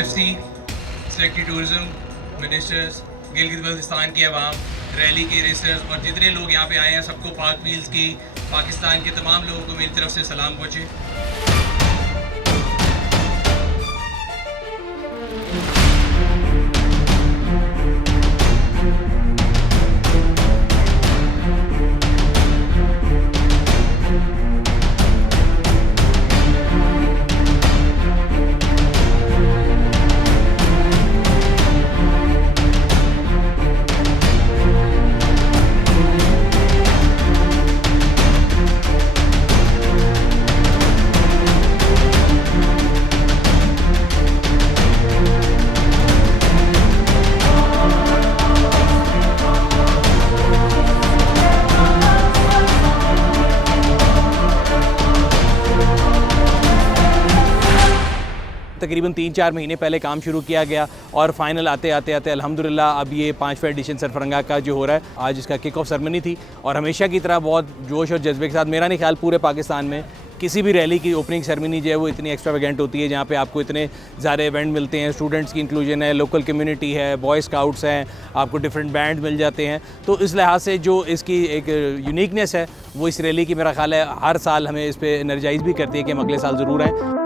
LFC, secretary tourism, ministers, Gilgit Baltistan की आवाम, rally के racers और जितने लोग यहाँ पे आए हैं सबको पाक व्हील्स की पाकिस्तान के तमाम लोगों को मेरी तरफ से सलाम पहुँचे। तकरीबन 3-4 महीने पहले काम शुरू किया गया और फाइनल आते आते अल्हम्दुलिल्लाह अब ये 5वां एडिशन सरफरंगा का जो हो रहा है, आज इसका किक ऑफ सेरेमनी थी और हमेशा की तरह बहुत जोश और जज्बे के साथ, मेरा नहीं ख्याल पूरे पाकिस्तान में किसी भी रैली की ओपनिंग सेरेमनी जो है वो इतनी एक्स्ट्रावेगेंट होती है, जहाँ पे आपको इतने ज़्यादा इवेंट मिलते हैं, स्टूडेंट्स की इंक्लूजन है, लोकल कम्युनिटी है, बॉय स्काउट्स हैं, आपको डिफरेंट बैंड मिल जाते हैं। तो इस लिहाज से जो इसकी एक यूनिकनेस है वो इस रैली की मेरा ख्याल है हर साल हमें इस पर एनर्जाइज भी करती है कि हम अगले साल ज़रूर आएँ।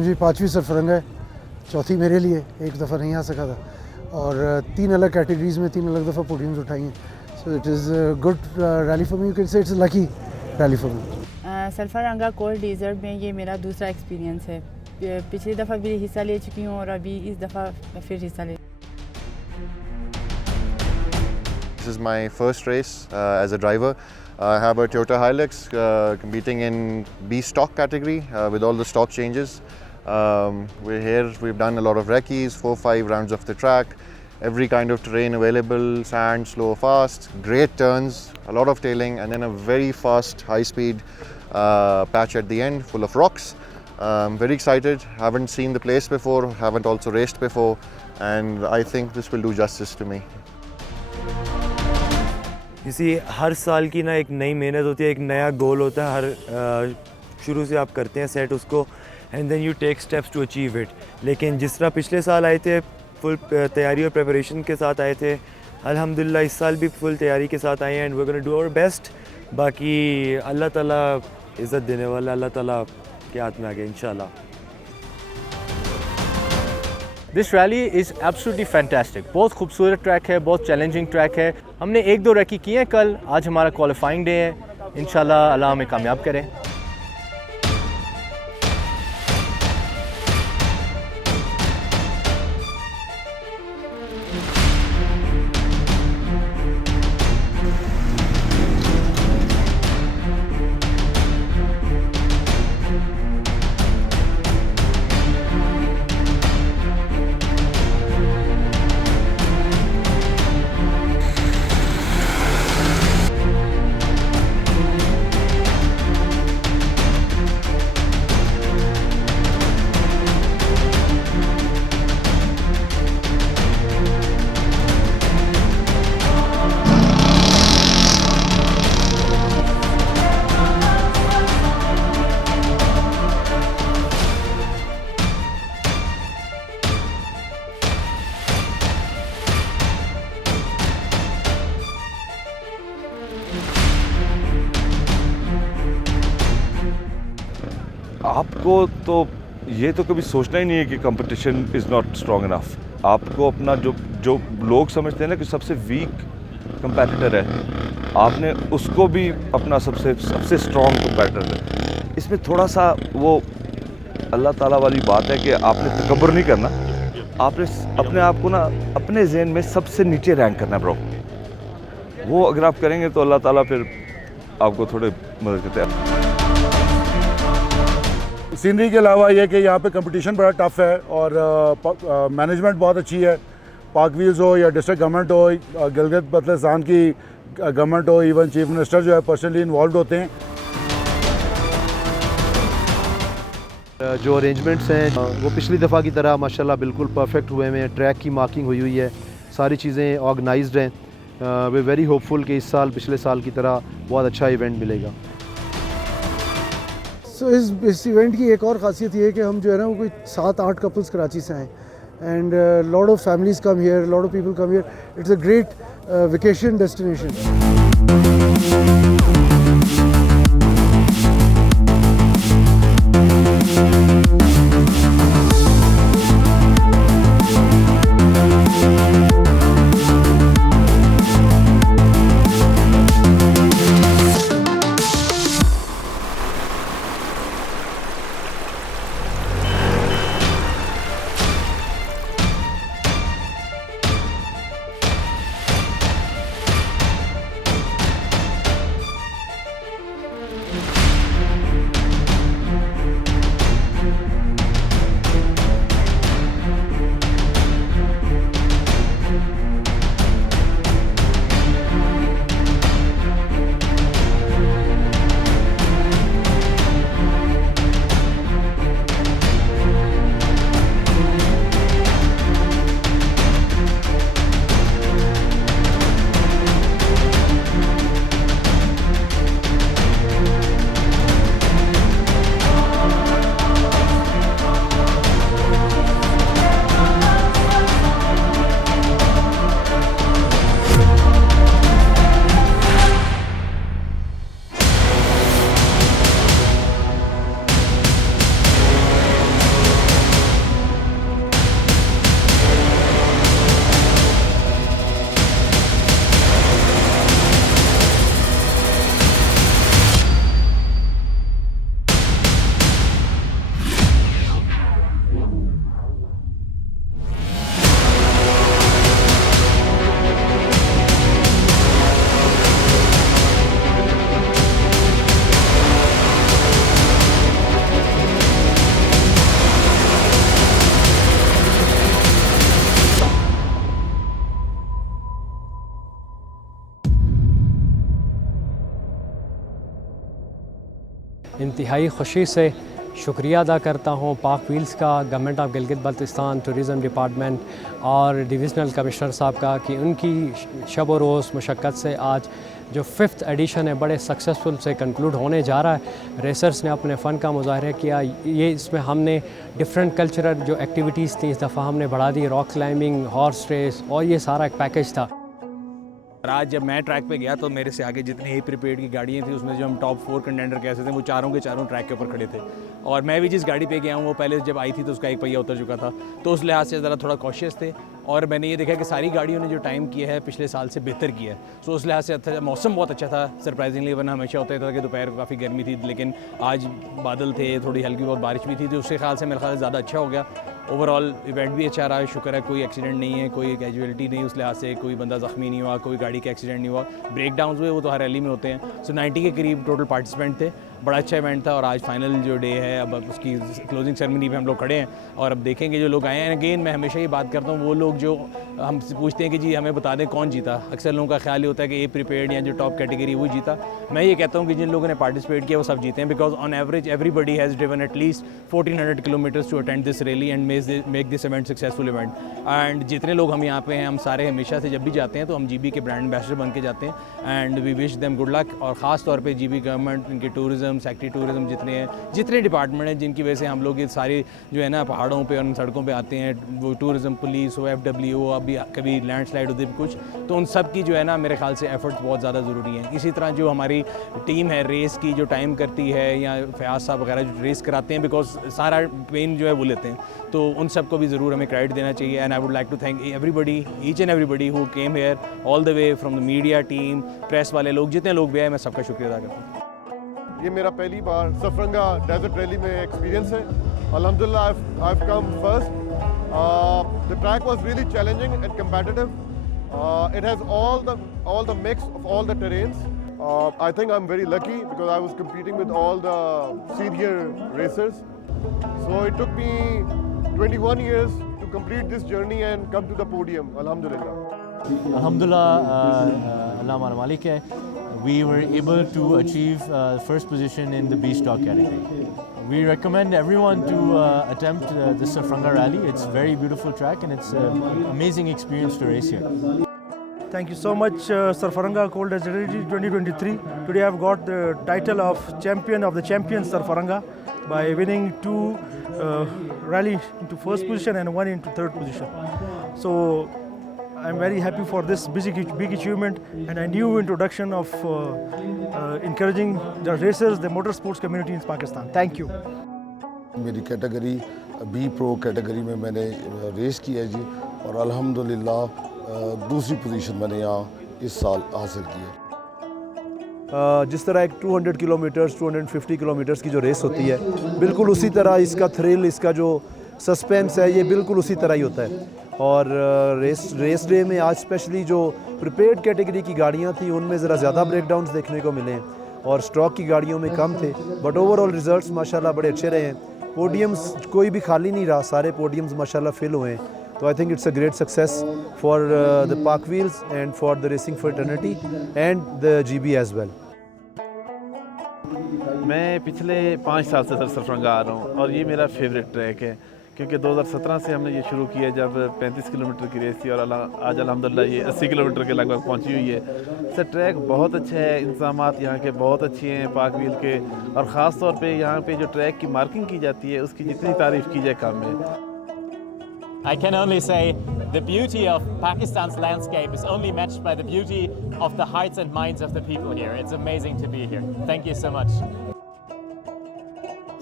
जी 5वीं सरफरंगा है, चौथी मेरे लिए, एक दफ़ा नहीं आ सका था और 3 अलग कैटेगरीज़ में 3 अलग दफ़ा पोडियम्स उठाई हैं। So it is good rally for me, you can say it's lucky rally for me. Sarfaranga cold desert में ये मेरा दूसरा एक्सपीरियंस है। पिछली दफ़ा भी हिस्सा ले चुकी हूँ और अभी इस दफ़ा फिर हिस्सा ले। This is my first race as a driver. I have a Toyota Hilux competing in B stock category with all the stock changes. We're here, we've done a lot of recce's, 4-5 rounds of the track, every kind of terrain available, sand, slow, fast, great turns, a lot of tailing and then a very fast high speed patch at the end full of rocks. Very excited, haven't seen the place before, haven't also raced before and I think this will do justice to me. इसी हर साल की ना एक नई मेहनत होती है, एक नया गोल होता है, हर शुरू से आप करते हैं सेट उसको and then you take steps to achieve it. लेकिन जिस तरह पिछले साल आए थे फुल तैयारी और प्रिपरेशन के साथ आए थे, अल्हम्दुलिल्लाह इस साल भी फुल तैयारी के साथ आए हैं and we are gonna do our best. बाकी अल्लाह ताला इज़्ज़त देने वाला, अल्लाह ताला के हाथ में आ गया इंशाल्लाह। This rally is absolutely fantastic. बहुत खूबसूरत ट्रैक है, बहुत चैलेंजिंग ट्रैक है। हमने 1-2 रैकी किए हैं कल, आज हमारा क्वालिफाइंग डे है। इंशाल्लाह अल्लाह हमें कामयाब करे। आपको तो ये तो कभी सोचना ही नहीं है कि competition is not strong enough. आपको अपना जो लोग समझते हैं ना कि सबसे वीक कंपेटिटर है, आपने उसको भी अपना सबसे स्ट्रॉन्ग कंपेटिटर है। इसमें थोड़ा सा वो अल्लाह ताला वाली बात है कि आपने तकब्बुर नहीं करना, आपने अपने आप को ना अपने ज़हन में सबसे नीचे रैंक करना है ब्रो। वो अगर आप करेंगे तो अल्लाह ताला फिर आपको थोड़े मदद करते हैं। सीनरी के अलावा ये कि यहाँ पे कंपटीशन बड़ा टफ है और मैनेजमेंट बहुत अच्छी है। पाक व्हील्स हो या डिस्ट्रिक्ट गवर्नमेंट हो, गिलगित बल्तिस्तान की गवर्नमेंट हो, इवन चीफ मिनिस्टर जो है पर्सनली इन्वॉल्व होते हैं। जो अरेंजमेंट्स हैं वो पिछली दफ़ा की तरह माशाल्लाह बिल्कुल परफेक्ट हुए हैं। ट्रैक की मार्किंग हुई है, सारी चीज़ें ऑर्गेनाइज्ड हैं। वे वेरी होपफुल कि इस साल पिछले साल की तरह बहुत अच्छा इवेंट मिलेगा। सो इस इवेंट की एक और ख़ासियत ये है कि हम जो है ना वो कोई 7-8 कपल्स कराची से आए and lot of families come here, lot of people come here. It's a great vacation destination. इंतहाई ख़ुशी से शुक्रिया अदा करता हूँ पाक व्हील्स का, government of Gilgit Baltistan, tourism department और डिविज़नल कमिश्नर साहब का कि उनकी शब व रोज़ मशक्क़त से आज जो 5th एडिशन है बड़े सक्सेसफुल से कंक्लूड होने जा रहा है। रेसर्स ने अपने फ़न का मुज़ाहरा किया। ये इसमें हमने डिफरेंट कल्चरल जो एक्टिविटीज़ थी इस दफ़ा हमने बढ़ा दी, रॉक क्लाइंबिंग, हॉर्स रेस और ये सारा एक पैकेज था। और आज जब मैं ट्रैक पे गया तो मेरे से आगे जितनी ही प्रीपेड की गाड़ियाँ थी उसमें जो हम टॉप 4 कंटेंडर कहते थे वो चारों के चारों ट्रैक के ऊपर खड़े थे। और मैं भी जिस गाड़ी पे गया हूँ वो पहले जब आई थी तो उसका एक पहिया उतर चुका था, तो उस लिहाज से ज़रा थोड़ा कॉशियस थे। और मैंने ये देखा कि सारी गाड़ियों ने जो टाइम किया है पिछले साल से बेहतर किया है। सो उस लिहाज से अच्छा, मौसम बहुत अच्छा था सरप्राइजिंगली, वरना हमेशा होता था कि दोपहर को काफ़ी गर्मी थी, लेकिन आज बादल थे, थोड़ी हल्की बहुत बारिश भी थी, तो उसके ख्याल से मेरे ख्याल से ज़्यादा अच्छा हो गया। ओवरऑल इवेंट भी अच्छा रहा, शुक्र है कोई एक्सीडेंट नहीं है, कोई कैजुअलिटी नहीं, उस लिहाज से कोई बंदा ज़ख्मी नहीं हुआ, कोई गाड़ी का एक्सीडेंट नहीं हुआ। ब्रेक डाउन हुए वो तो हर रैली में होते हैं। सो 90 के करीब टोटल पार्टिसिपेंट थे, बड़ा अच्छा इवेंट था। और आज फाइनल जो डे है, अब उसकी क्लोजिंग सेरेमनी पे हम लोग खड़े हैं और अब देखेंगे जो लोग आए हैं। अगेन मैं हमेशा ये बात करता हूँ, वो लोग जो हमसे पूछते हैं कि जी हमें बता दें कौन जीता, अक्सर लोगों का ख्याल ये होता है कि ए प्रीपेड या जो टॉप कैटेगरी वो जीता। मैं ये कहता हूँ कि जिन लोगों ने पार्टिसिपेट किया वो सब जीते हैं, because on average everybody has driven at least 1400 kilometres to attend this rally and make this event successful event. And जितने लोग हम यहाँ पे हैं, हम सारे हमेशा से जब भी जाते हैं तो हम जीबी के ब्रांड एम्बेसडर बन के जाते हैं and we wish them good luck. और ख़ास तौर पे जीबी गवर्नमेंट, इनके टूरिज़म, सेक्रेटरी टूरिज़म जितने हैं, जितने डिपार्टमेंट हैं जिनकी वजह से हम लोग ये सारे जो है ना पहाड़ों पे और उन सड़कों पे आते हैं, वो टूरिज़म पुलिस हो, FW हो, अभी कभी लैंडस्लाइड होती है कुछ, तो उन सब की जो है ना मेरे ख्याल से एफर्ट्स बहुत ज़्यादा ज़रूरी हैं। इसी तरह जो हमारी टीम है रेस की जो टाइम करती है, या फयाज साहब वगैरह जो रेस कराते हैं, बिकॉज सारा पेन जो है वो लेते हैं, तो उन सब को भी ज़रूर हमें क्रेडिट देना चाहिए। And I would like to thank everybody, each and everybody who came here all the way from the media team, press वाले लोग, जितने लोग भी आए, मैं सबका शुक्रिया अदा करता हूँ। ये मेरा पहली बार सफरंगा डेजर्ट रैली में एक्सपीरियंस है। अल्हम्दुलिल्लाह I have come first. The track was really challenging and competitive. It has all the mix of all the terrains. I think I'm very lucky because I was competing with all the senior racers. So it took me 21 years to complete this journey and come to the podium. Alhamdulillah. Alhamdulillah, Allah Malik hai. We were able to achieve first position in the B stock category. We recommend everyone to attempt the Sarfranga Rally. It's a very beautiful track and it's an amazing experience to race here. Thank you so much, Sarfranga Cold Desert 2023. Today I've got the title of champion of the champions Sarfranga by winning 2 rally into first position and 1 into third position. So I'm very happy for this big achievement and a new introduction of encouraging the racers, the motorsports community in Pakistan. Thank you. मेरी category B pro category में मैंने race की है जी और अल्हम्दुलिल्लाह दूसरी position मैंने यहाँ इस साल हासिल की है। जिस तरह एक 200 किलोमीटर्स 250 किलोमीटर्स की जो रेस होती है, बिल्कुल उसी तरह इसका थ्रिल, इसका जो सस्पेंस है, ये बिल्कुल उसी तरह ही होता है। और रेस डे में आज स्पेशली जो प्रिपेयर्ड कैटेगरी की गाड़ियाँ थी उनमें ज़रा ज़्यादा ब्रेकडाउन्स देखने को मिले हैं और स्टॉक की गाड़ियों में कम थे, बट ओवरऑल रिजल्ट्स माशाल्लाह बड़े अच्छे रहे हैं। पोडियम्स कोई भी खाली नहीं रहा, सारे पोडियम्स माशाल्लाह फिल हुए हैं। तो I think it's a great success for the Pak wheels and for the racing fraternity and the GB as well. मैं पिछले 5 साल से सरफरंगा आ रहा हूँ और ये मेरा फेवरेट ट्रैक है क्योंकि 2017 से हमने ये शुरू किया जब 35 किलोमीटर की रेस थी और आज अल्हम्दुलिल्लाह ये 80 किलोमीटर के लगभग पहुँची हुई है। सर ट्रैक बहुत अच्छा है, इंतज़ामात यहाँ के बहुत अच्छे हैं पाक व्हील के, और ख़ास तौर पे यहाँ पे जो ट्रैक की मार्किंग की जाती है उसकी जितनी तारीफ़ की जाए कम है। I can only say the beauty of Pakistan's landscape is only matched by the beauty of the hearts and minds of the people here. It's amazing to be here. Thank you so much.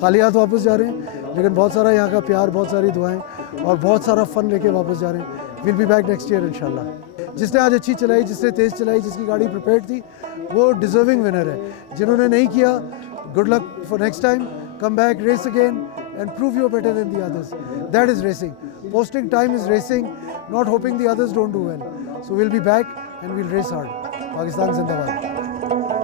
खाली हाथ वापस जा रहे हैं, लेकिन बहुत सारा यहाँ का प्यार, बहुत सारी दुआएं और बहुत सारा फन लेके वापस जा रहे हैं। Will be back next year इंशाल्लाह। जिसने आज अच्छी चलाई, जिसने तेज़ चलाई, जिसकी गाड़ी प्रिपेयर्ड थी, वो डिजर्विंग विनर है। जिन्होंने नहीं किया, good luck for next time, come back, race again and prove you're better than the others. That is racing. Posting time is racing, not hoping the others don't do well. So we'll be back and we'll race hard. Pakistan Zindabad.